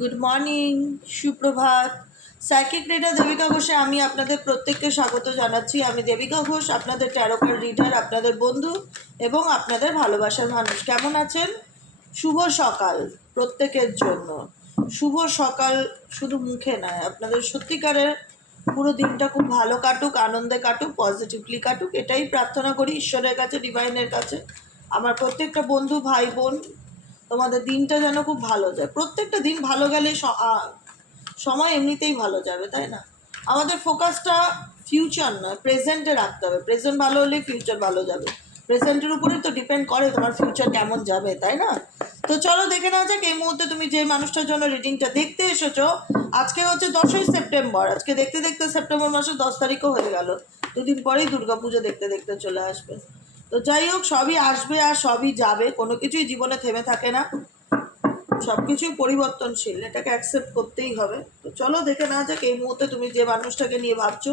Good morning সুপ্রভাত। Psychic reader Debika ঘোষে আমি আপনাদের প্রত্যেককে স্বাগত জানাচ্ছি। আমি দেবিকা ঘোষ আপনাদের ট্যারোকার রিডার আপনাদের বন্ধু এবং আপনাদের ভালোবাসার মানুষ। কেমন আছেন? শুভ সকাল প্রত্যেকের জন্য। শুভ সকাল শুধু মুখে নয়, আপনাদের সত্যিকারের পুরো দিনটা খুব ভালো কাটুক, আনন্দে কাটুক পজিটিভলি কাটুক, এটাই প্রার্থনা করি। ঈশ্বরের কাছে ডিভাইনের কাছে। আমার প্রত্যেকটা বন্ধু, ভাই, বোন তোমাদের দিনটা যেন খুব ভালো যায়। প্রত্যেকটা দিন ভালো গেলে সময় এমনিতেই ভালো যাবে, তাই না? আমাদের ফোকাসটা ফিউচার নয় প্রেজেন্টে রাখতে হবে। প্রেজেন্ট ভালো হলে ফিউচার ভালো যাবে। প্রেজেন্টের উপরে তো ডিপেন্ড করে তোমার ফিউচার কেমন যাবে, তাই না? তো চলো দেখে নেওয়া যাক, এই মুহূর্তে তুমি যে মানুষটার জন্য রিডিংটা দেখতে এসেছ, আজকে হচ্ছে দশই সেপ্টেম্বর। আজকে দেখতে দেখতে সেপ্টেম্বর মাসের দশ তারিখও হয়ে গেল। দুদিন পরেই দুর্গাপুজো দেখতে দেখতে চলে আসবে। তো যাই হোক, সবই আসবে আর সবই যাবে। কোনো কিছুই জীবনে থেমে থাকে না। সব কিছুই পরিবর্তনশীল। এটাকে অ্যাকসেপ্ট করতেই হবে। তো চলো দেখে না যাক এই মুহূর্তে তুমি যে মানুষটাকে নিয়ে ভাবছ,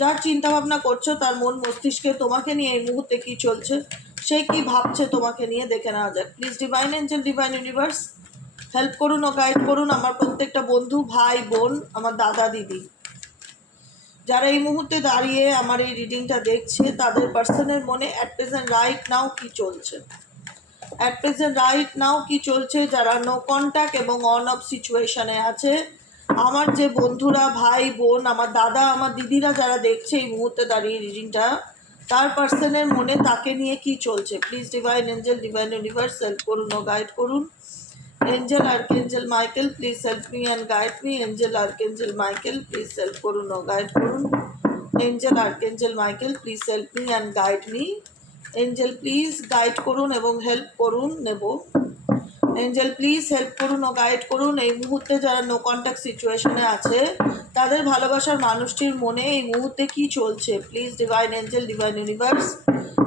যার চিন্তা ভাবনা করছ, তার মন মস্তিষ্কে তোমাকে নিয়ে এই মুহূর্তে কি চলছে, সে কি ভাবছে তোমাকে নিয়ে দেখে নেওয়া যাক। Please divine angel divine universe help করুন ও গাইড করুন। আমার প্রত্যেকটা বন্ধু, ভাই, বোন, আমার দাদা, দিদি। যারা এই মুহূর্তে দাঁড়িয়ে আমার এই রিডিংটা দেখছে, তাদের পার্সনের মনে অ্যাট প্রেজেন্ট রাইট নাও কি চলছে? অ্যাট প্রেজেন্ট রাইট নাও কি চলছে? যারা নো কন্ট্যাক্ট এবং অন অফ সিচুয়েশনে আছে, আমার যে বন্ধুরা, ভাই, বোন, আমার দাদা, আমার দিদিরা যারা দেখছে এই মুহূর্তে দাঁড়িয়ে রিডিংটা তার পার্সনের মনে তাকে নিয়ে কি চলছে? Please divine angel divine universe help করুন, ও গাইড করুন। Angel archangel Michael please help me and guide me angel archangel Michael please help করুন ও গাইড করুন angel archangel Michael please help me and guide me angel please guide করুন এবং help করুন নেব এঞ্জেল প্লিজ হেল্প করুন ও guide করুন। এই মুহূর্তে যারা নো কন্ট্যাক্ট সিচুয়েশনে আছে, তাদের ভালোবাসার মানুষটির মনে এই মুহূর্তে কি চলছে? Please divine angel divine universe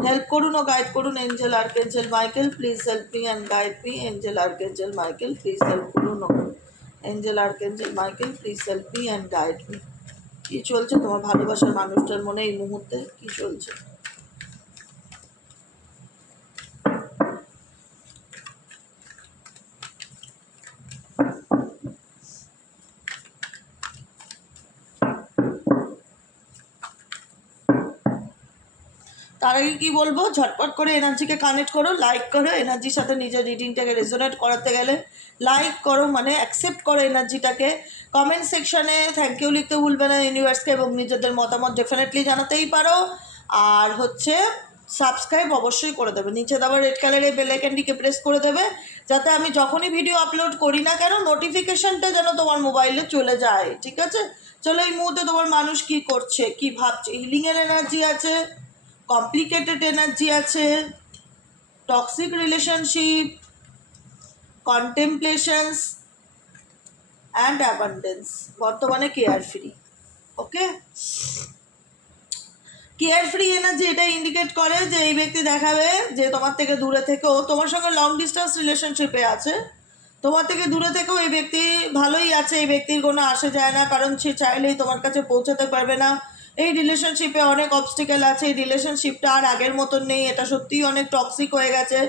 help করুন ও গাইড করুন angel archangel Michael please help me and guide me angel archangel Michael please help করুন ও। Angel archangel Michael please help me and guide me কী চলছে? তোমার ভালোবাসার মানুষটার মনে এই মুহূর্তে কি চলছে? তার আগে কী বলব? ঝটপট করে এনার্জিকে কানেক্ট করো লাইক করো, এনার্জির সাথে নিজের রিডিংটাকে রেজোনেট করাতে গেলে লাইক করো মানে অ্যাকসেপ্ট করো এনার্জিটাকে। কমেন্ট সেকশনে থ্যাংক ইউ লিখতে ভুলবে না ইউনিভার্সকে এবং নিজেদের মতামত ডেফিনেটলি জানাতেই পারো। আর হচ্ছে সাবস্ক্রাইব অবশ্যই করে দেবে। নিচে দেওয়া রেড কালারের বেল আইকনটিকে প্রেস করে দেবে, যাতে আমি যখনই ভিডিও আপলোড করি না কেন নোটিফিকেশনটা যেন তোমার মোবাইলে চলে যায়। ঠিক আছে? চলো এই মুহূর্তে তোমার মানুষ কি করছে, কি ভাবছে? হিলিংয়ের এনার্জি আছে। কমপ্লিকেটেড এনার্জি আছে toxic relationship contemplations and abundance বর্তমানে care free okay care free energy এটা ইন্ডিকেট করে যে এই ব্যক্তি দেখাবে যে তোমার থেকে দূরে থেকেও, তোমার সঙ্গে লং ডিস্টেন্স রিলেশনশিপে আছে, তোমার থেকে দূরে থেকেও এই ব্যক্তি ভালোই আছে, এই ব্যক্তির কোনো আসে যায় না, কারণ সে চাইলেই তোমার কাছে পৌঁছাতে পারবে না। এই রিলেশনশিপে অনেক অবস্টিকেল আছে, এই রিলেশনশিপটা আর আগের মতন নেই, এটা সত্যিই অনেক টক্সিক হয়ে গেছে।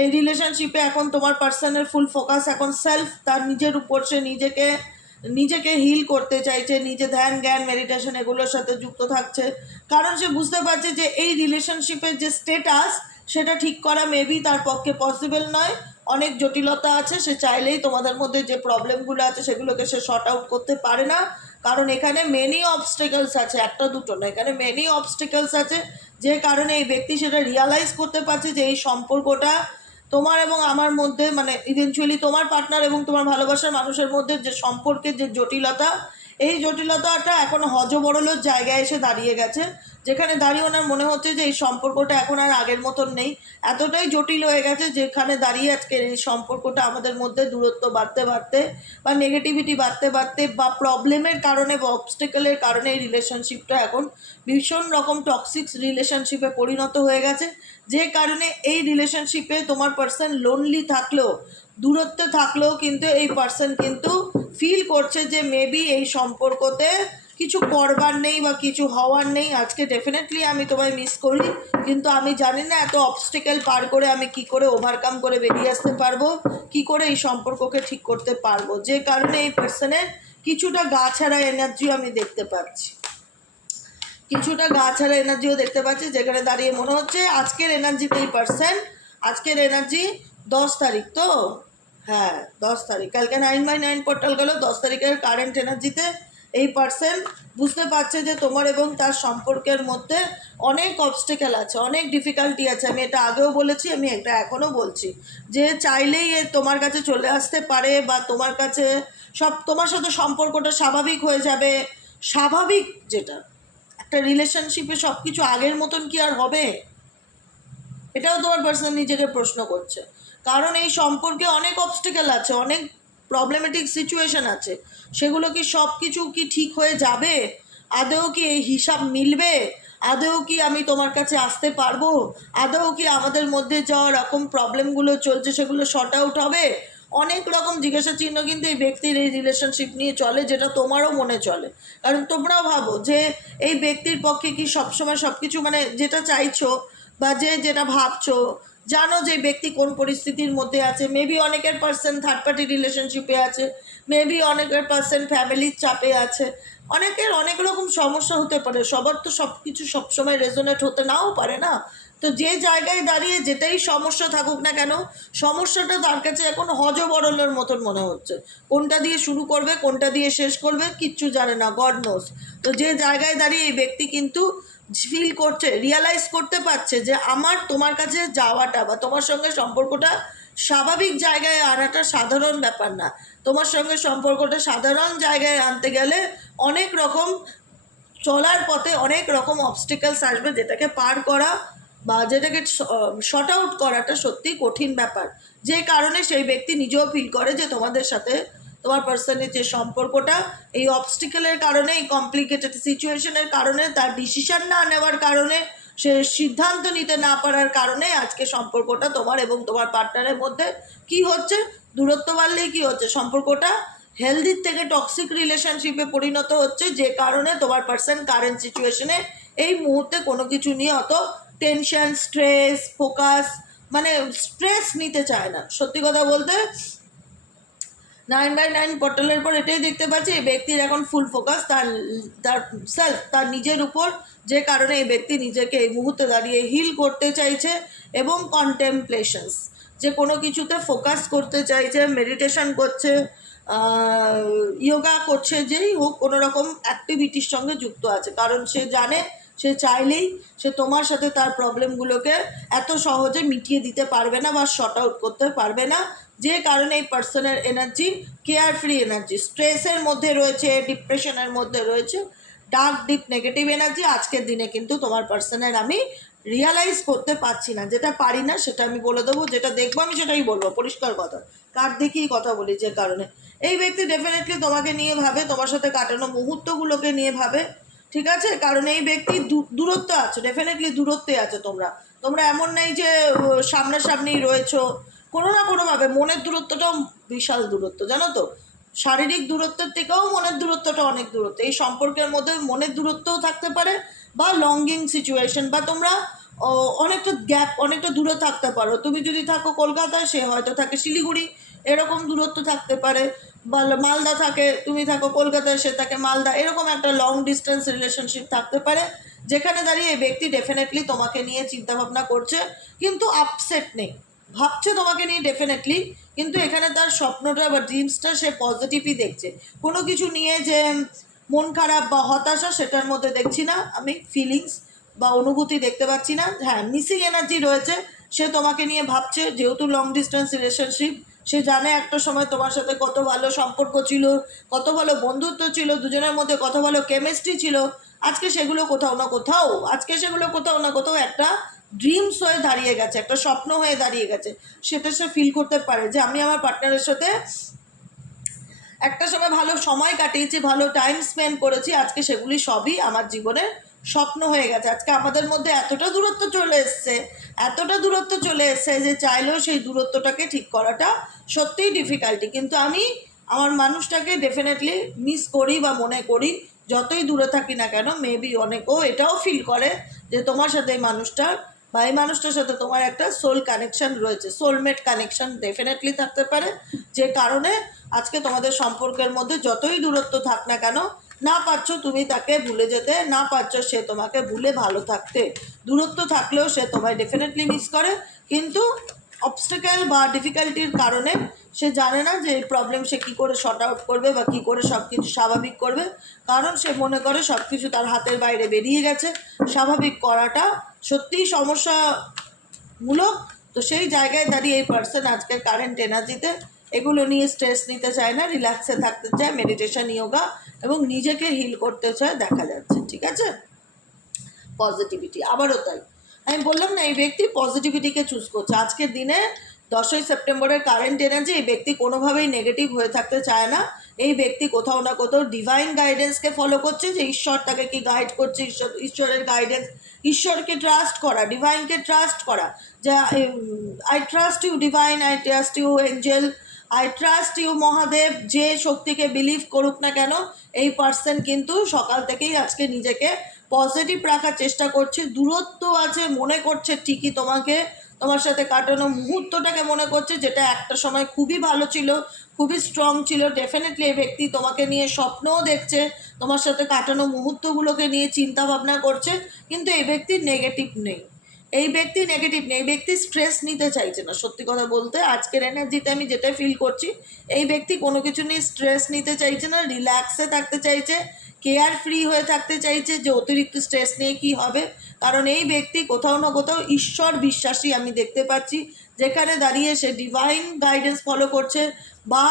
এই রিলেশনশিপে এখন তোমার পার্সনের ফুল ফোকাস এখন সেলফ তার নিজের উপর, সে নিজেকে নিজেকে হিল করতে চাইছে, নিজে ধ্যান, জ্ঞান মেডিটেশন এগুলোর সাথে যুক্ত থাকছে। কারণ সে বুঝতে পারছে যে এই রিলেশনশিপের যে স্টেটাস সেটা ঠিক করা মেবি তার পক্ষে পসিবল নয়। অনেক জটিলতা আছে, সে চাইলেই তোমাদের মধ্যে যে প্রবলেমগুলো আছে, সেগুলোকে সে শর্ট আউট করতে পারে না। কারণ এখানে মেনি অবস্টেকলস আছে, একটা দুটো না, এখানে মেনি অবস্টেকলস আছে, যে কারণে এই ব্যক্তি সেটা রিয়ালাইজ করতে পারছে যে এই সম্পর্কটা তোমার এবং আমার মধ্যে মানে ইভেনচুয়ালি তোমার পার্টনার এবং তোমার ভালোবাসার মানুষের মধ্যে যে সম্পর্কের যে জটিলতা এই জটিলতাটা এখন হজবরলোর জায়গায় এসে দাঁড়িয়ে গেছে, যেখানে দাঁড়িয়ে ওনার মনে হচ্ছে যে এই সম্পর্কটা এখন আর আগের মতন নেই। এতটাই জটিল হয়ে গেছে যেখানে দাঁড়িয়ে আজকের এই সম্পর্কটা আমাদের মধ্যে দূরত্ব বাড়তে বাড়তে বা নেগেটিভিটি বাড়তে বাড়তে বা প্রবলেমের কারণে বা অবস্টেকেলের কারণে এই রিলেশনশিপটা এখন ভীষণ রকম টক্সিক রিলেশনশিপে পরিণত হয়ে গেছে। যে কারণে এই রিলেশনশিপে তোমার পার্সন লোনলি থাকলেও দূরত্বে থাকলেও কিন্তু এই পার্সন কিন্তু ফিল করছে যে মেবি এই সম্পর্কতে কিছু করবার নেই বা কিছু হওয়ার নেই। আজকে ডেফিনেটলি আমি তোমায় মিস করি কিন্তু আমি জানি না এত অবস্টিক্যাল পার করে আমি কি করে ওভারকাম করে বেরিয়ে আসতে পারব, কি করে এই সম্পর্ককে ঠিক করতে পারব। যে কারণে এই পার্সনের কিছুটা গা ছাড়া এনার্জিও আমি দেখতে পাচ্ছি। কিছুটা গা ছাড়া এনার্জিও দেখতে পাচ্ছি, যেখানে দাঁড়িয়ে মনে হচ্ছে আজকের এনার্জিতে এই পার্সেন্ট আজকের এনার্জি দশ তারিখ তো? হ্যাঁ দশ তারিখ। কালকে নাইন বাই নাইন পোর্টাল গেল, দশ তারিখের কারেন্ট এনার্জিতে এই পার্সন বুঝতে পারছে যে তোমার এবং তার সম্পর্কের মধ্যে অনেক অবস্টেকেল আছে, অনেক ডিফিকাল্টি আছে। আমি এটা আগেও বলেছি, আমি এটা এখনও বলছি। যে চাইলেই এ তোমার কাছে চলে আসতে পারে বা তোমার কাছে সব, তোমার সাথে সম্পর্কটা স্বাভাবিক হয়ে যাবে। স্বাভাবিক যেটা, একটা রিলেশনশিপে সব কিছু আগের মতন কি আর হবে? এটাও তোমার পার্সন নিজেকে প্রশ্ন করছে। কারণ এই সম্পর্কে অনেক অবস্টিকেল আছে, অনেক প্রবলেমেটিক সিচুয়েশন আছে। সেগুলো কি সব কিছু কি ঠিক হয়ে যাবে? আদৌ কি এই হিসাব মিলবে? আদৌ কি আমি তোমার কাছে আসতে পারব? আদৌ কি আমাদের মধ্যে যা রকম প্রবলেমগুলো চলছে সেগুলো শর্ট আউট হবে? অনেক রকম জিজ্ঞাসা চিহ্ন কিন্তু এই ব্যক্তির এই রিলেশনশিপ নিয়ে চলে, যেটা তোমারও মনে চলে। কারণ তোমরাও ভাবো যে এই ব্যক্তির পক্ষে কি সবসময় সব কিছু মানে যেটা চাইছো বা যে যেটা ভাবছ, জানো যে ব্যক্তি কোন পরিস্থিতির মধ্যে আছে মেবি অনেকের পার্সন থার্ড পার্টি রিলেশনশিপে আছে মেবি অনেকের পার্সন ফ্যামিলির চাপে আছে। অনেকের অনেক রকম সমস্যা হতে পারে, সবার তো সব কিছু সবসময় রেজোনেট হতে নাও পারে না। তো যে জায়গায় দাঁড়িয়ে যেটাই সমস্যা থাকুক না কেন, সমস্যাটা তার কাছে এখন হজবরলের মতন মনে হচ্ছে। কোনটা দিয়ে শুরু করবে, কোনটা দিয়ে শেষ করবে, কিচ্ছু জানে না গড নোস তো যে জায়গায় দাঁড়িয়ে এই ব্যক্তি কিন্তু ফিল করছে রিয়ালাইজ করতে পারছে যে আমার, তোমার কাছে যাওয়াটা বা তোমার সঙ্গে সম্পর্কটা স্বাভাবিক জায়গায় আনাটা সাধারণ ব্যাপার না। তোমার সঙ্গে সম্পর্কটা সাধারণ জায়গায় আনতে গেলে অনেক রকম চলার পথে অনেক রকম অবস্টিকালস আসবে যেটাকে পার করা বা যেটাকে শর্ট আউট করাটা সত্যিই কঠিন ব্যাপার। যে কারণে সেই ব্যক্তি নিজেও ফিল করে যে তোমাদের সাথে তোমার পার্সনের যে সম্পর্কটা, এই অবস্টিকেলের কারণে, এই কমপ্লিকেটেড সিচুয়েশনের কারণে, তার ডিসিশন না নেওয়ার কারণে, সে সিদ্ধান্ত নিতে না পারার কারণে আজকে সম্পর্কটা তোমার এবং তোমার পার্টনারের মধ্যে কি হচ্ছে? দূরত্ব বাড়লেই কি হচ্ছে? সম্পর্কটা হেলদির থেকে টক্সিক রিলেশনশিপে পরিণত হচ্ছে, যে কারণে তোমার পার্সন কারেন্ট সিচুয়েশনে এই মুহূর্তে কোনো কিছু নিয়ে অত টেনশন স্ট্রেস ফোকাস মানে স্ট্রেস নিতে চায় না। সত্যি কথা বলতে নাইন বাই নাইন পোর্টালের পর এটাই দেখতে পাচ্ছি, এই ব্যক্তির এখন ফুল ফোকাস তার তার সেলফ তার নিজের উপর। যে কারণে এই ব্যক্তি নিজেকে এই মুহূর্তে দাঁড়িয়ে হিল করতে চাইছে এবং কন্টেমপ্লেশনস যে কোনো কিছুতে ফোকাস করতে চাইছে মেডিটেশন করছে ইয়োগা করছে, যেই হোক, কোনো রকম অ্যাক্টিভিটির সঙ্গে যুক্ত আছে। কারণ সে জানে, সে চাইলেই সে তোমার সাথে তার প্রবলেমগুলোকে এত সহজে মিটিয়ে দিতে পারবে না বা শর্ট আউট করতে পারবে না। যে কারণে এই পার্সনের এনার্জি কেয়ার ফ্রি এনার্জি স্ট্রেসের মধ্যে রয়েছে ডিপ্রেশনের মধ্যে রয়েছে ডার্ক ডিপ নেগেটিভ এনার্জি আজকের দিনে কিন্তু তোমার পার্সনের আমি রিয়ালাইজ করতে পারছি না। যেটা পারি না সেটা আমি বলে দেবো, যেটা দেখব আমি সেটাই বলব। পরিষ্কার কথা। কার দেখেই কথা বলি যে কারণে। এই ব্যক্তি ডেফিনেটলি তোমাকে নিয়ে ভাবে, তোমার সাথে কাটানো মুহূর্তগুলোকে নিয়ে ভাবে, ঠিক আছে? কারণ এই ব্যক্তি দূরত্ব আছে ডেফিনেটলি দূরত্বে আছে তোমরা। তোমরা এমন নেই যে সামনাসামনি রয়েছো কোনো না কোনোভাবে মনের দূরত্বটাও বিশাল দূরত্ব, জানো তো? শারীরিক দূরত্বের থেকেও মনের দূরত্বটা অনেক দূরত্ব। এই সম্পর্কের মধ্যে মনের দূরত্বও থাকতে পারে বা লঙ্গিং সিচুয়েশন বা তোমরা অনেকটা গ্যাপ অনেকটা দূরে থাকতে পারো। তুমি যদি থাকো কলকাতায়, সে হয়তো থাকে শিলিগুড়ি, এরকম দূরত্ব থাকতে পারে। বা মালদা থাকে, তুমি থাকো কলকাতায়, সে থাকে মালদা, এরকম একটা লং ডিস্টেন্স রিলেশনশিপ থাকতে পারে, যেখানে দাঁড়িয়ে এই ব্যক্তি ডেফিনেটলি তোমাকে নিয়ে চিন্তাভাবনা করছে, কিন্তু আপসেট নেই। ভাবছে তোমাকে নিয়ে ডেফিনেটলি কিন্তু এখানে তার স্বপ্নটা বা ড্রিমসটা সে পজিটিভই দেখছে। কোনো কিছু নিয়ে যে মন খারাপ বা হতাশা, সেটার মধ্যে দেখছি না আমি ফিলিংস বা অনুভূতি দেখতে পাচ্ছি না। হ্যাঁ মিসিং এনার্জি রয়েছে, সে তোমাকে নিয়ে ভাবছে, যেহেতু লং ডিস্টেন্স রিলেশনশিপ সে জানে একটা সময় তোমার সাথে কত ভালো সম্পর্ক ছিল, কত ভালো বন্ধুত্ব ছিল, দুজনের মধ্যে কত ভালো কেমিস্ট্রি ছিল। আজকে সেগুলো কোথাও না কোথাও, আজকে সেগুলো কোথাও না কোথাও একটা ড্রিমস হয়ে দাঁড়িয়ে গেছে, একটা স্বপ্ন হয়ে দাঁড়িয়ে গেছে, সেটা সে ফিল করতে পারে যে আমি আমার পার্টনারের সাথে একটা সময় ভালো সময় কাটিয়েছি, ভালো টাইম স্পেন্ড করেছি, আজকে সেগুলি সবই আমার জীবনের স্বপ্ন হয়ে গেছে। আজকে আমাদের মধ্যে এতটা দূরত্ব চলে এসছে, এতটা দূরত্ব চলে এসছে যে চাইলেও সেই দূরত্বটাকে ঠিক করাটা সত্যিই ডিফিকাল্টি কিন্তু আমি আমার মানুষটাকে ডেফিনেটলি মিস করি বা মনে করি, যতই দূরে থাকি না কেন মেবি অনেকেও এটাও ফিল করে যে তোমার সাথে এই মানুষটার বা এই মানুষটার সাথে তোমার একটা সোল কানেকশন রয়েছে। সোলমেট কানেকশন ডেফিনেটলি থাকতে পারে। যে কারণে আজকে তোমাদের সম্পর্কের মধ্যে যতই দূরত্ব থাক না কেন, না পারছ তুমি তাকে ভুলে যেতে, না পারছ সে তোমাকে ভুলে ভালো থাকতে। দূরত্ব থাকলেও সে তোমায় ডেফিনেটলি মিস করে। কিন্তু অবস্টেকাল বা ডিফিকাল্টির কারণে সে জানে না যে এই প্রবলেম সে কী করে শর্ট আউট করবে বা কী করে সব কিছু স্বাভাবিক করবে। কারণ সে মনে করে সব কিছু তার হাতের বাইরে বেরিয়ে গেছে। স্বাভাবিক করাটা সত্যিই সমস্যামূলক। তো সেই জায়গায় দাঁড়িয়ে এই পার্সন আজকের কারেন্ট এনার্জিতে এগুলো নিয়ে স্ট্রেস নিতে চায় না রিল্যাক্সে থাকতে চায় মেডিটেশন ইয়োগা এবং নিজেকে হিল করতে চায়, দেখা যাচ্ছে, ঠিক আছে? পজিটিভিটি আবারও তাই। আমি বললাম না, এই ব্যক্তি পজিটিভিটিকে চুজ করছে। আজকের দিনে দশই সেপ্টেম্বরের কারেন্ট এনার্জি এই ব্যক্তি কোনোভাবেই নেগেটিভ হয়ে থাকতে চায় না। এই ব্যক্তি কোথাও না কোথাও ডিভাইন গাইডেন্সকে ফলো করছে যে ঈশ্বর তাকে কি গাইড করছে, ঈশ্বর ঈশ্বরের গাইডেন্স ঈশ্বরকে ট্রাস্ট করা ডিভাইনকে ট্রাস্ট করা। যে I trust you divine I trust you angel I trust you Mahadev, যে শক্তিকে বিলিভ করুক না কেন, এই পার্সন কিন্তু সকাল থেকেই আজকে নিজেকে পজিটিভ রাখার চেষ্টা করছে, দূরত্ব আছে, মনে করছে ঠিকই তোমাকে তোমার সাথে কাটানো মুহূর্তটাকে মনে করছে যেটা একটা সময় খুবই ভালো ছিল, খুবই স্ট্রং ছিল। ডেফিনেটলি এই ব্যক্তি তোমাকে নিয়ে স্বপ্নও দেখছে, তোমার সাথে কাটানো মুহূর্তগুলোকে নিয়ে চিন্তা ভাবনা করছে, কিন্তু এই ব্যক্তির নেগেটিভ নেই। এই ব্যক্তি নেগেটিভ নেই, এই ব্যক্তি স্ট্রেস নিতে চাইছে না, সত্যি কথা বলতে। আজকের এনার্জিতে আমি যেটা ফিল করছি, এই ব্যক্তি কোনো কিছু নিয়ে স্ট্রেস নিতে চাইছে না রিল্যাক্সে থাকতে চাইছে কেয়ার ফ্রি হয়ে থাকতে চাইছে যে অতিরিক্ত স্ট্রেস নিয়ে কি হবে। কারণ এই ব্যক্তি কোথাও না কোথাও ঈশ্বর বিশ্বাসী আমি দেখতে পাচ্ছি, যেখানে দাঁড়িয়ে সে ডিভাইন গাইডেন্স ফলো করছে বা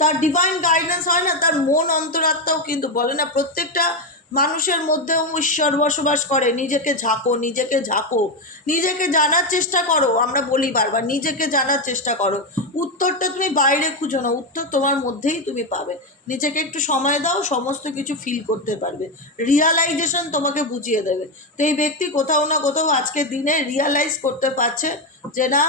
তার ডিভাইন গাইডেন্স হয় না, তার মন অন্তরাত্মাও কিন্তু বলে না। প্রত্যেকটা মানুষের মধ্যেও ঈশ্বর বসবাস করে। নিজেকে ঝাঁকো নিজেকে ঝাঁকো। নিজেকে জানার চেষ্টা করো। আমরা বলি বারবার, নিজেকে জানার চেষ্টা করো। উত্তরটা তুমি বাইরে খুঁজো না। উত্তর তোমার মধ্যেই তুমি পাবে। নিজেকে একটু সময় দাও, সমস্ত কিছু ফিল করতে পারবে। রিয়ালাইজেশন তোমাকে বুঝিয়ে দেবে। তো এই ব্যক্তি কোথাও না কোথাও আজকের দিনে রিয়ালাইজ করতে পারছে। যে না,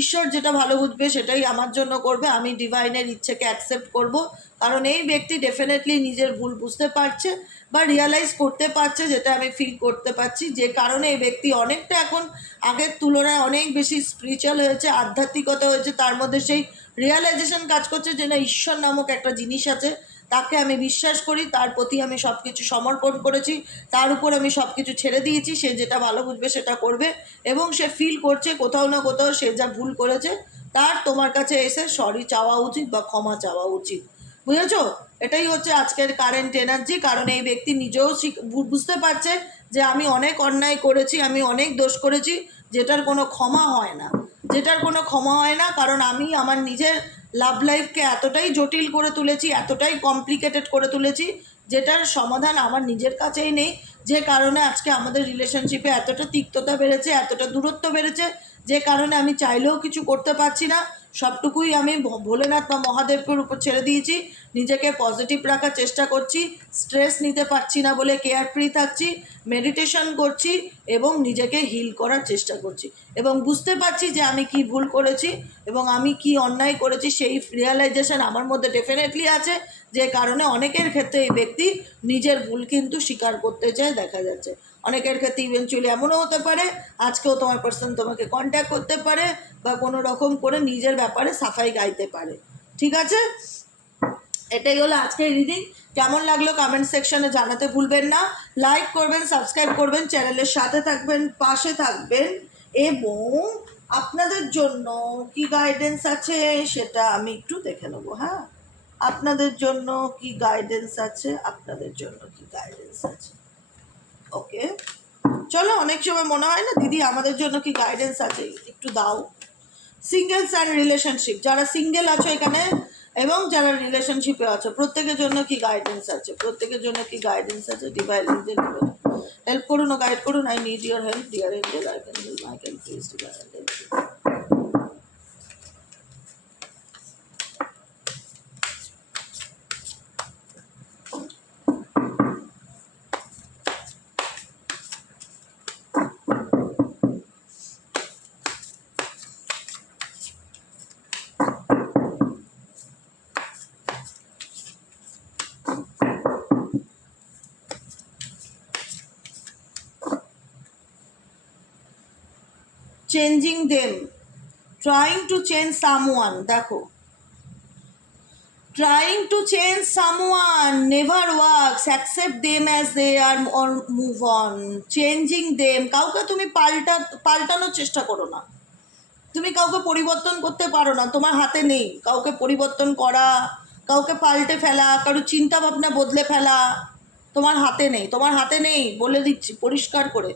ঈশ্বর যেটা ভালো বুঝবে সেটাই আমার জন্য করবে, আমি ডিভাইনের ইচ্ছেকে অ্যাকসেপ্ট করব। কারণ এই ব্যক্তি ডেফিনেটলি নিজের ভুল বুঝতে পারছে বা রিয়ালাইজ করতে পারছে যেটা আমি ফিল করতে পারছি। যে কারণে এই ব্যক্তি অনেকটা এখন আগের তুলনায় অনেক বেশি স্পিরিচুয়াল হয়েছে, আধ্যাত্মিকতা হয়েছে, তার মধ্যে সেই রিয়ালাইজেশন কাজ করছে যে না, ঈশ্বর নামক একটা জিনিস আছে তাকে আমি বিশ্বাস করি, তার প্রতি আমি সব কিছু সমর্পণ করেছি, তার উপর আমি সব কিছু ছেড়ে দিয়েছি, সে যেটা ভালো বুঝবে সেটা করবে এবং সে ফিল করছে কোথাও না কোথাও সে যা ভুল করেছে, তার তোমার কাছে এসে সরি চাওয়া উচিত বা ক্ষমা চাওয়া উচিত। বুঝেছ? এটাই হচ্ছে আজকের কারেন্ট এনার্জি কারণ এই ব্যক্তি নিজেও বুঝতে পারছে যে আমি অনেক অন্যায় করেছি, আমি অনেক দোষ করেছি, যেটার কোনো ক্ষমা হয় না। যেটার কোনো ক্ষমা হয় না, কারণ আমি আমার নিজের লাভ লাইফকে এতটাই জটিল করে তুলেছি, এতটাই কমপ্লিকেটেড করে তুলেছি, যেটার সমাধান আমার নিজের কাছেই নেই, যে কারণে আজকে আমাদের রিলেশনশিপে এতটা তিক্ততা বেড়েছে, এতটা দূরত্ব বেড়েছে, যে কারণে আমি চাইলেও কিছু করতে পারছি না। সবটুকুই আমি ভোলেনাথ বা মহাদেবকের উপর ছেড়ে দিয়েছি। নিজেকে পজিটিভ রাখার চেষ্টা করছি স্ট্রেস নিতে পারছি না বলে কেয়ার ফ্রি থাকছি মেডিটেশন করছি এবং নিজেকে হিল করার চেষ্টা করছি। এবং বুঝতে পারছি যে আমি কি ভুল করেছি এবং আমি কি অন্যায় করেছি, সেই রিয়ালাইজেশন আমার মধ্যে ডেফিনেটলি আছে। যে কারণে অনেকের ক্ষেত্রে এই ব্যক্তি নিজের ভুল কিন্তু স্বীকার করতে চায় দেখা যাচ্ছে। অনেকের ক্ষেত্রে ইভেনচুয়ালি এমনও হতে পারে, আজকেও তোমার পার্সন তোমাকে কন্ট্যাক্ট করতে পারে বা কোনো রকম করে নিজের ব্যাপারে সাফাই গাইতে পারে। ঠিক আছে? এটাই হলো আজকের রিডিং কেমন লাগল কমেন্ট সেকশনে জানাতে ভুলবেন না। লাইক করবেন সাবস্ক্রাইব করবেন চ্যানেলের সাথে থাকবেন, পাশে থাকবেন এবং আপনাদের জন্য কি গাইডেন্স আছে সেটা আমি একটু দেখে নেব হ্যাঁ? আপনাদের জন্য কি গাইডেন্স আছে? আপনাদের জন্য কি গাইডেন্স আছে? ওকে চলো, অনেক সময় মনে হয় না, দিদি আমাদের জন্য কি গাইডেন্স আছে? একটু দাও। সিঙ্গেলস অ্যান্ড রিলেশনশিপ যারা সিঙ্গেল আছো এখানে এবং যারা রিলেশনশিপে আছো, প্রত্যেকের জন্য কি গাইডেন্স আছে? প্রত্যেকের জন্য কি গাইডেন্স আছে? ডিভাইন এঞ্জেল হেল্প করুন ও গাইড করুন I need your help dear angel I can I can please divide changing them trying to change someone দেখো। Trying to change someone never works accept them as they are or move on changing them কাউকে তুমি পাল্টা, পাল্টানোর চেষ্টা করো না। তুমি কাউকে পরিবর্তন করতে পারো না, তোমার হাতে নেই। কাউকে পরিবর্তন করা, কাউকে পাল্টে ফেলা, কারও চিন্তা ভাবনা বদলে ফেলা, তোমার হাতে নেই, তোমার হাতে নেই বলে দিচ্ছি, পরিষ্কার করে।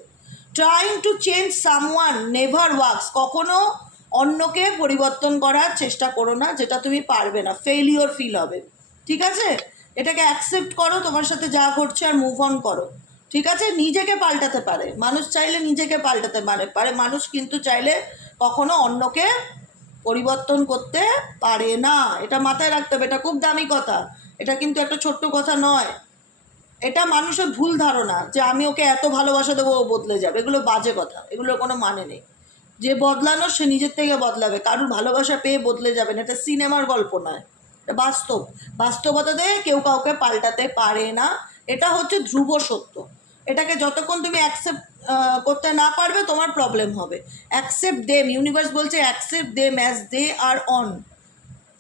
Trying to change someone never works কখনো অন্যকে পরিবর্তন করার চেষ্টা করো না, যেটা তুমি পারবে না। ফেলিওর ফিল হবে। ঠিক আছে? এটাকে অ্যাকসেপ্ট করো, তোমার সাথে যা ঘটছে আর মুভ অন করো। ঠিক আছে? নিজেকে পাল্টাতে পারে। মানুষ চাইলে নিজেকে পাল্টাতে পারে। পারে মানুষ কিন্তু চাইলে কখনো অন্যকে পরিবর্তন করতে পারে না। এটা মাথায় রাখতে হবে। এটা খুব দামি কথা। এটা কিন্তু একটা ছোট্ট কথা নয়। এটা মানুষের ভুল ধারণা যে আমি ওকে এত ভালোবাসা দেবো ও বদলে যাবে। এগুলো বাজে কথা। এগুলোর কোনো মানে নেই। যে বদলানো, সে নিজের থেকে বদলাবে। কারুর ভালোবাসা পেয়ে বদলে যাবে না। এটা সিনেমার গল্প নয়। এটা বাস্তব। বাস্তবতা বাস্তবতাতে কেউ কাউকে পাল্টাতে পারে না। এটা হচ্ছে ধ্রুব সত্য। এটাকে যতক্ষণ তুমি অ্যাকসেপ্ট করতে না পারবে, তোমার প্রবলেম হবে। অ্যাকসেপ্ট দেম ইউনিভার্স বলছে accept them as they are on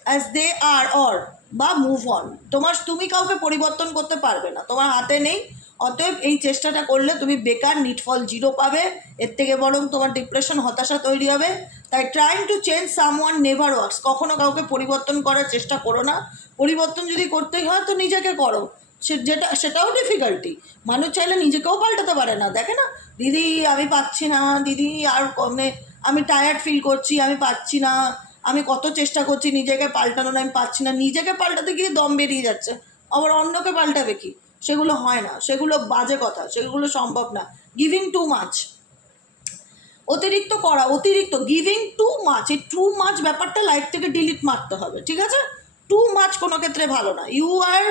as they are or বা মুভ অন তোমার, তুমি কাউকে পরিবর্তন করতে পারবে না। তোমার হাতে নেই। অতএব এই চেষ্টাটা করলে তুমি বেকার নিটফল জিরো পাবে। এর থেকে বরং তোমার ডিপ্রেশন হতাশা তৈরি হবে। তাই trying to change someone never works কখনও কাউকে পরিবর্তন করার চেষ্টা করো না। পরিবর্তন যদি করতেই হয় তো নিজেকে করো। সে, যেটা, সেটাও ডিফিকাল্টি মানুষ চাইলে নিজেকেও পাল্টাতে পারে না। দেখে না? দিদি, আমি পাচ্ছি না। দিদি, আর কমে, আমি টায়ার্ড ফিল করছি, আমি পাচ্ছি না। আমি কত চেষ্টা করছি নিজেকে পাল্টানোর, আমি পাচ্ছি না। নিজেকে পাল্টাতে গিয়ে দম বেরিয়ে যাচ্ছে। আবার অন্যকে পাল্টাবে কি? সেগুলো হয় না। সেগুলো বাজে কথা। সেগুলো সম্ভব না। গিভিং টু মাছ অতিরিক্ত করা, অতিরিক্ত। গিভিং টু মাছ এই টু মাছ ব্যাপারটা লাইফ থেকে ডিলিট মারতে হবে, ঠিক আছে? টু মাছ কোনো ক্ষেত্রে ভালো না। You are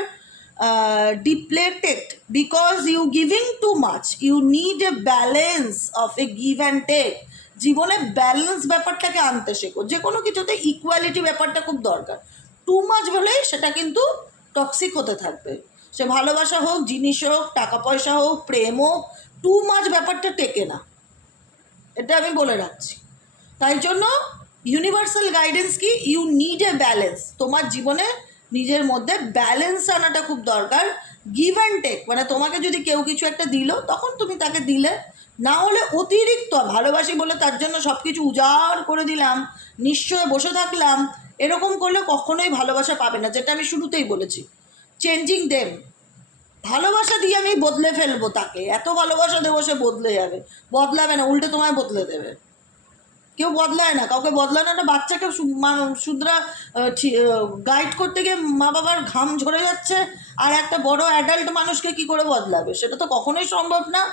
depleted because you giving too much you need a balance of a give and take জীবনে ব্যালেন্স ব্যাপারটাকে আনতে শেখো। যে কোনো কিছুতে ইকুয়ালিটি ব্যাপারটা খুব দরকার। টু মাচ বলেই সেটা কিন্তু টক্সিক হতে থাকবে। সে ভালোবাসা হোক, জিনিস হোক, টাকা পয়সা হোক, প্রেম হোক টু মাচ ব্যাপারটা টেকে না। এটা আমি বলে রাখছি। তাই জন্য ইউনিভার্সাল গাইডেন্স কি? ইউ নিড এ ব্যালেন্স তোমার জীবনে নিজের মধ্যে ব্যালেন্স আনাটা খুব দরকার। গিভ অ্যান্ড টেক মানে তোমাকে যদি কেউ কিছু একটা দিল, তখন তুমি তাকে দিলে। না হলে অতিরিক্ত, ভালোবাসি বলে তার জন্য সব কিছু উজাড় করে দিলাম, নিশ্চয় বসে থাকলাম, এরকম করলে কখনোই ভালোবাসা পাবে না, যেটা আমি শুরুতেই বলেছি। চেঞ্জিং দেম ভালোবাসা দিয়ে আমি বদলে ফেলব তাকে। এত ভালোবাসা দেবো সে বদলে যাবে। বদলাবে না, উল্টে তোমায় বদলে দেবে। কেউ বদলায় না, কাউকে বদলানো না, বাচ্চাকে শুধরা গাইড করতে গিয়ে মা বাবার ঘাম ঝরে যাচ্ছে, আর একটা বড় অ্যাডাল্ট মানুষকে কি করে বদলাবে? সেটা তো কখনোই সম্ভব না।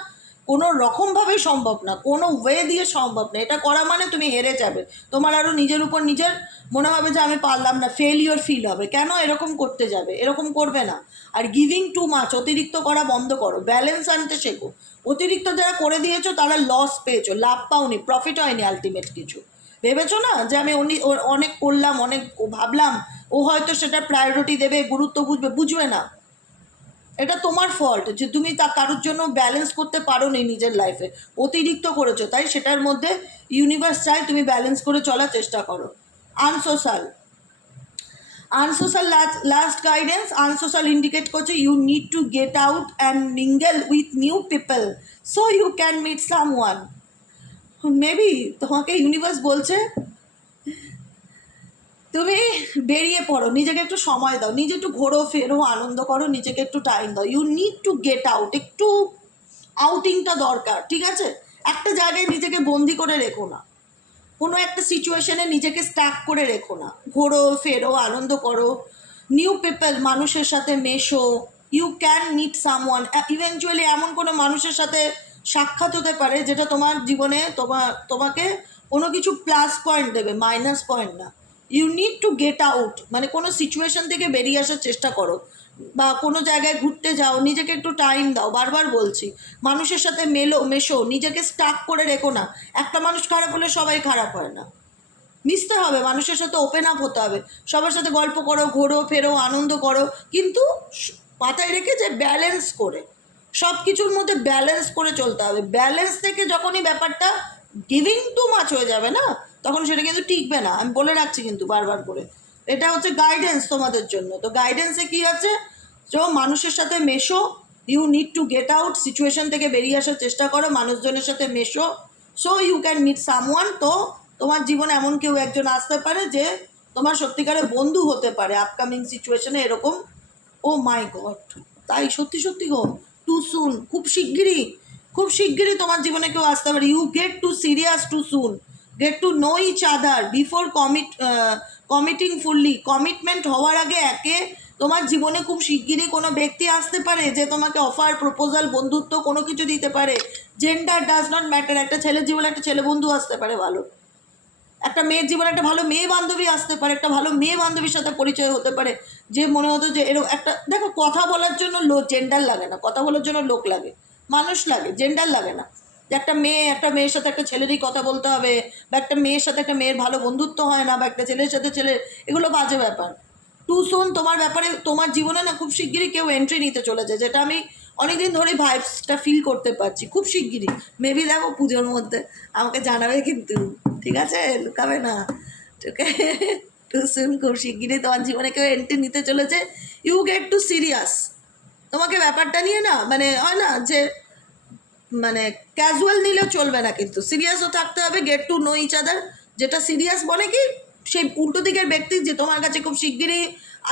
কোনো রকমভাবেই সম্ভব না, কোনো ওয়ে দিয়ে সম্ভব না। এটা করা মানে তুমি হেরে যাবে। তোমার আরও নিজের উপর নিজের মনে হবে যে আমি পারলাম না ফেলিওর ফিল হবে। কেন এরকম করতে যাবে? এরকম করবে না। আর গিভিং টু মাছ অতিরিক্ত করা বন্ধ করো। ব্যালেন্স আনতে শেখো। অতিরিক্ত যারা করে দিয়েছ, তারা লস পেয়েছ। লাভ পাওনি প্রফিট হয়নি আলটিমেট কিছু। ভেবেছো না যে আমি অনেক করলাম, অনেক ভাবলাম, ও হয়তো সেটা প্রায়োরিটি দেবে, গুরুত্ব বুঝবে বুঝবে না। এটা তোমার ফল্ট যে তুমি তা কারোর জন্য ব্যালেন্স করতে পারো নি নিজের লাইফে অতিরিক্ত করেছ, তাই সেটার মধ্যে ইউনিভার্স চাই তুমি ব্যালেন্স করে চলার চেষ্টা করো। Unsocial unsocial last guidance unsocial indicate করছে you need to get out and mingle with new people so you can meet someone maybe তোমাকে ইউনিভার্স বলছে তুমি বেরিয়ে পড়ো, নিজেকে একটু সময় দাও, নিজে একটু ঘোরো, ফেরো, আনন্দ করো, নিজেকে একটু টাইম দাও। You need to get out একটু আউটিংটা দরকার, ঠিক আছে? একটা জায়গায় নিজেকে বন্দি করে রেখো না। কোনো একটা সিচুয়েশনে নিজেকে স্ট্যাক করে রেখো না। ঘোরো, ফেরো, আনন্দ করো নিউ পিপল মানুষের সাথে মেশো। You can meet someone eventually এমন কোনো মানুষের সাথে সাক্ষাৎ হতে পারে, যেটা তোমার জীবনে তোমার তোমাকে কোনো কিছু প্লাস পয়েন্ট দেবে মাইনাস পয়েন্ট না। You need to get out মানে কোনো সিচুয়েশন থেকে বেরিয়ে আসার চেষ্টা করো। বা কোনো জায়গায় ঘুরতে যাও, নিজেকে একটু টাইম দাও। বারবার বলছি, মানুষের সাথে মেলো, মেশো, নিজেকে স্টাক করে রেখো না। একটা মানুষ খারাপ হলে সবাই খারাপ হয় না। মিশতে হবে, মানুষের সাথে ওপেন আপ হতে হবে। সবার সাথে গল্প করো, ঘোরো, ফেরো, আনন্দ করো। কিন্তু মাথায় রেখে যে ব্যালেন্স করে। সব কিছুর মধ্যে ব্যালেন্স করে চলতে হবে। ব্যালেন্স থেকে যখনই ব্যাপারটা গিভিং টু মাছ হয়ে যাবে না তখন সেটা কিন্তু টিকবে না। আমি বলে রাখছি কিন্তু বারবার করে। এটা হচ্ছে গাইডেন্স তোমাদের জন্য। তো গাইডেন্সে কি আছে? তো মানুষের সাথে মেশো। You need to get out situation থেকে বেরিয়ে আসার চেষ্টা করো। মানুষজনের সাথে মেশো। So you can meet someone তো তোমার জীবনে এমন কেউ একজন আসতে পারে যে তোমার সত্যিকারের বন্ধু হতে পারে। আপকামিং সিচুয়েশনে এরকম। ও মাই গড তাই সত্যি সত্যি গো। টু সুন খুব শিগগিরই। খুব শিগগিরই তোমার জীবনে কেউ আসতে পারে। You get too serious too soon get to know each other before commit committing fully commitment হওয়ার আগে একে তোমার জীবনে খুব শিগগিরই কোনো ব্যক্তি আসতে পারে যে তোমাকে অফার প্রপোজাল বন্ধুত্ব কোনো কিছু দিতে পারে। জেন্ডার ডাজ নট ম্যাটার একটা ছেলের জীবনে একটা ছেলে বন্ধু আসতে পারে ভালো। একটা মেয়ের জীবনে একটা ভালো মেয়ে বান্ধবী আসতে পারে। একটা ভালো মেয়ে বান্ধবীর সাথে পরিচয় হতে পারে। যে মনে হতো যে এরকম একটা, দেখো কথা বলার জন্য লোক জেন্ডার লাগে না। কথা বলার জন্য লোক লাগে। মানুষ লাগে জেন্ডার লাগে না। যে একটা মেয়ে, একটা মেয়ের সাথে একটা ছেলেরই কথা বলতে হবে, বা একটা মেয়ের সাথে একটা মেয়ের ভালো বন্ধুত্ব হয় না, বা একটা ছেলের সাথে ছেলের এগুলো বাজে ব্যাপার। টু সোন তোমার ব্যাপারে, তোমার জীবনে না খুব শিগগিরই কেউ এন্ট্রি নিতে চলেছে, যেটা আমি অনেকদিন ধরে ভাইবসটা ফিল করতে পারছি, খুব শিগগিরই। মেবি দেখো পুজোর মধ্যে, আমাকে জানাবে কিন্তু, ঠিক আছে? লুকাবে না, ঠিক টু সুন খুব শিগগিরই তোমার জীবনে কেউ এন্ট্রি নিতে চলেছে। ইউ গেট টু সিরিয়াস তোমাকে ব্যাপারটা নিয়ে না মানে হয় না যে মানে ক্যাজুয়াল নিলেও চলবে না কিন্তু। সিরিয়াসও থাকতে হবে get to know each other যেটা সিরিয়াস বলে কি, সেই উল্টো দিকের ব্যক্তি যে তোমার কাছে খুব শিগগিরই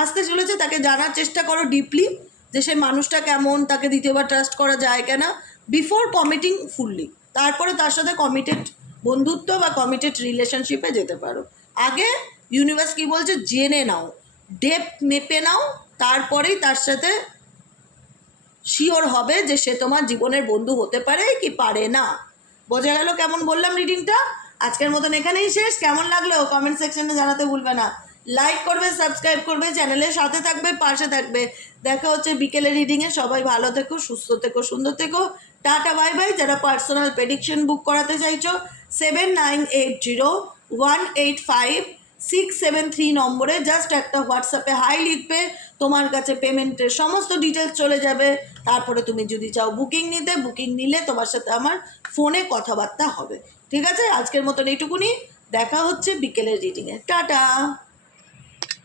আসতে চলেছে, তাকে জানার চেষ্টা করো ডিপলি যে সেই মানুষটা কেমন, তাকে দ্বিতীয়বার ট্রাস্ট করা যায় কেনা বিফোর কমিটিং ফুললি তারপরে তার সাথে কমিটেড বন্ধুত্ব বা কমিটেড রিলেশনশিপে যেতে পারো। আগে ইউনিভার্স কি বলছে, জেনে নাও ডেপ মেপে নাও, তারপরেই তার সাথে শিওর হবে যে সে তোমার জীবনের বন্ধু হতে পারে কি পারে না। বোঝা গেল কেমন বললাম রিডিংটা? আজকের মতন এখানেই শেষ। কেমন লাগল কমেন্ট সেকশনে জানাতে ভুলবে না। লাইক করবে, সাবস্ক্রাইব করবে, চ্যানেলের সাথে থাকবে, পাশে থাকবে। দেখা হচ্ছে বিকেলে রিডিংয়ে। সবাই ভালো থেকো, সুস্থ থেকো, সুন্দর থেকো। Tata, bye bye. যারা পার্সোনাল প্রেডিকশন বুক করাতে চাইছো, seven nine eight zero one eight five six seven three নম্বরে জাস্ট একটা হোয়াটসঅ্যাপে হাই লিখবে, তোমার কাছে পেমেন্টের সমস্ত ডিটেলস চলে যাবে। তারপরে তুমি যদি চাও বুকিং নিতে বুকিং নিলে তোমার সাথে আমার ফোনে কথাবার্তা হবে। ঠিক আছে? আজকের মতন এইটুকুনি। দেখা হচ্ছে বিকেলের রিডিংয়ে টাটা!